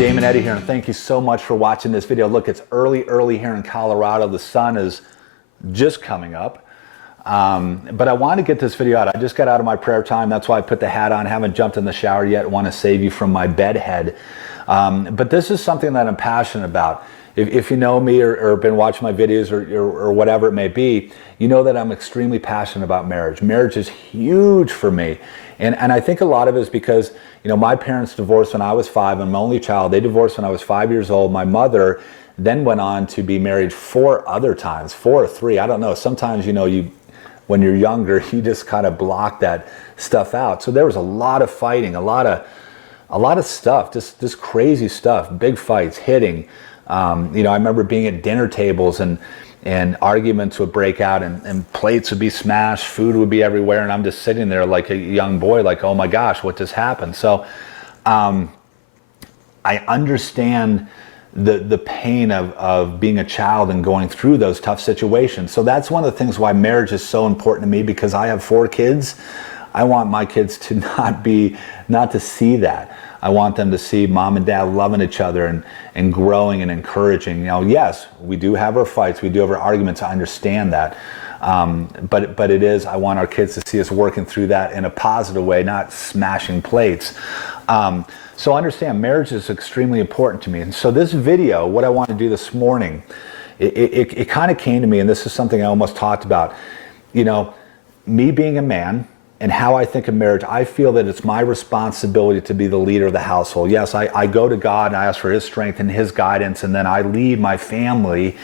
Damon, Eddy here, and thank you so much for watching this video. Look, it's early here in Colorado. The sun is just coming up, but I want to get this video out. I just got out of my prayer time. That's why I put the hat on. Haven't jumped in the shower yet. Want to save you from my bedhead. But this is something that I'm passionate about. If you know me or been watching my videos or whatever it may be, you know that I'm extremely passionate about marriage. Marriage is huge for me. And I think a lot of it is because, you know, my parents divorced when I was 5. I'm my only child. They divorced when I was 5 years old. My mother then went on to be married 4 other times, 4 or 3. I don't know. Sometimes, you know, when you're younger, you just kind of block that stuff out. So there was a lot of fighting, a lot of stuff, just this crazy stuff, big fights, hitting. You know, I remember being at dinner tables and arguments would break out and plates would be smashed, food would be everywhere, and I'm just sitting there like a young boy, like, oh my gosh, what just happened? So I understand the pain of being a child and going through those tough situations. So that's one of the things why marriage is so important to me, because I have 4 kids. I want my kids to not to see that. I want them to see mom and dad loving each other and growing and encouraging. You know, yes, we do have our fights, we do have our arguments. I understand that, but it is. I want our kids to see us working through that in a positive way, not smashing plates. So understand, marriage is extremely important to me. And so this video, what I want to do this morning, it kind of came to me, and this is something I almost talked about. You know, me being a man, and how I think of marriage, I feel that it's my responsibility to be the leader of the household. Yes, I go to God and I ask for His strength and His guidance, and then I lead my family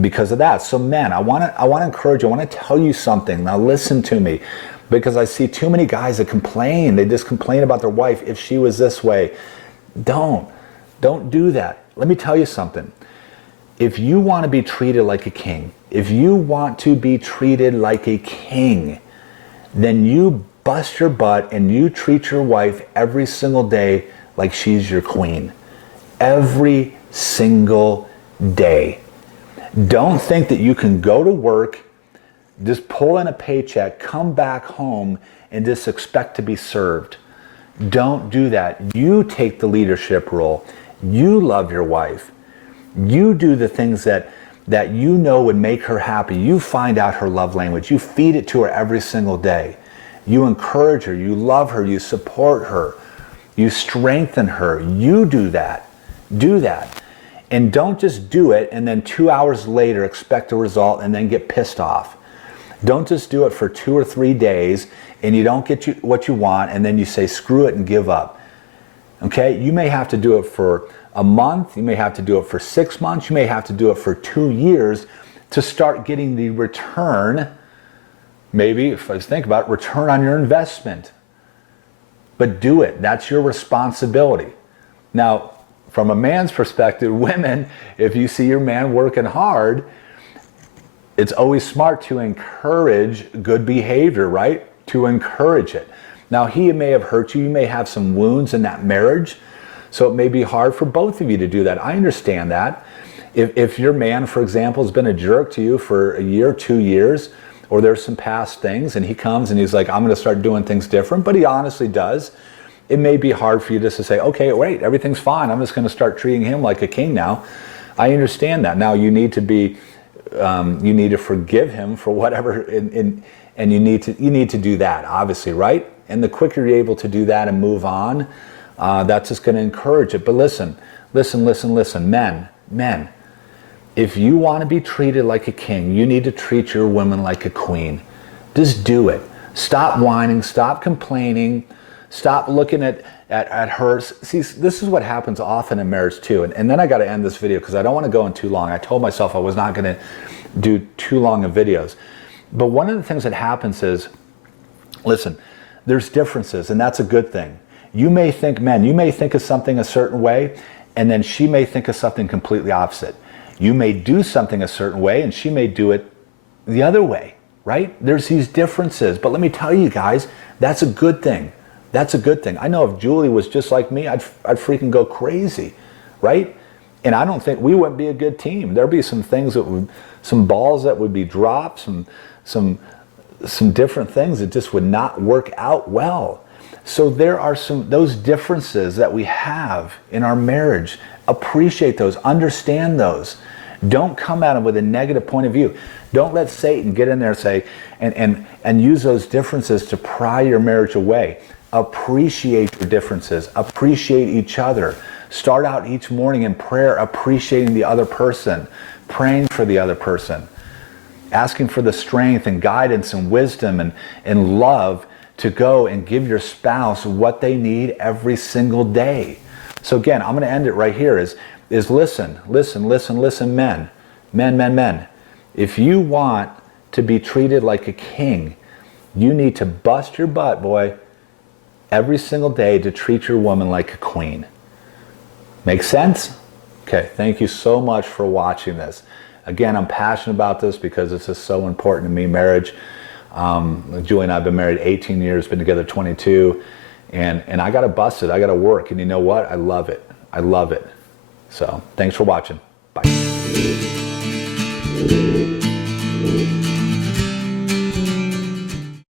because of that. So men, I want to encourage you. I want to tell you something. Now listen to me, because I see too many guys that complain. They just complain about their wife. If she was this way, don't do that. Let me tell you something. If you want to be treated like a king, if you want to be treated like a king, then you bust your butt and you treat your wife every single day like she's your queen. Every single day. Don't think that you can go to work, just pull in a paycheck, come back home, and just expect to be served. Don't do that. You take the leadership role. You love your wife. You do the things that you know would make her happy. You find out her love language. You feed it to her every single day. You encourage her. You love her. You support her. You strengthen her. You do that. Do that. And don't just do it and then 2 hours later expect a result and then get pissed off. Don't just do it for 2 or 3 days and you don't get what you want and then you say screw it and give up. Okay? You may have to do it for a month, you may have to do it for 6 months, you may have to do it for 2 years to start getting the return, maybe, if I think about it, return on your investment. But do it. That's your responsibility. Now, from a man's perspective, women, if you see your man working hard, it's always smart to encourage good behavior, right? To encourage it. Now, he may have hurt you, you may have some wounds in that marriage, so it may be hard for both of you to do that. I understand that. If your man, for example, has been a jerk to you for a year, 2 years, or there's some past things, and he comes and he's like, I'm going to start doing things different, but he honestly does, it may be hard for you just to say, okay, wait, everything's fine. I'm just going to start treating him like a king now. I understand that. Now you need to be, you need to forgive him for whatever, and you need to do that, obviously, right? And the quicker you're able to do that and move on, that's just going to encourage it. But listen, men, if you want to be treated like a king, you need to treat your woman like a queen. Just do it. Stop whining, stop complaining, stop looking at her. See, this is what happens often in marriage too. And then I got to end this video because I don't want to go in too long. I told myself I was not going to do too long of videos. But one of the things that happens is, listen, there's differences, and that's a good thing. You may think, men, you may think of something a certain way, and then she may think of something completely opposite. You may do something a certain way, and she may do it the other way, right? There's these differences. But let me tell you guys, that's a good thing. That's a good thing. I know if Julie was just like me, I'd freaking go crazy, right? And I don't think we wouldn't be a good team. There'd be some things that would, some balls that would be dropped, some different things that just would not work out well. So there are those differences that we have in our marriage. Appreciate those, understand those. Don't come at them with a negative point of view. Don't let Satan get in there and say, and use those differences to pry your marriage away. Appreciate your differences. Appreciate each other. Start out each morning in prayer appreciating the other person, praying for the other person, asking for the strength and guidance and wisdom and love to go and give your spouse what they need every single day. So again, I'm going to end it right here is listen, men. If you want to be treated like a king, you need to bust your butt, boy, every single day to treat your woman like a queen. Make sense? Okay, thank you so much for watching this. Again, I'm passionate about this because this is so important to me, marriage. Julie and I have been married 18 years, been together 22, and I got to bust it. I got to work, and you know what? I love it. I love it. So thanks for watching. Bye.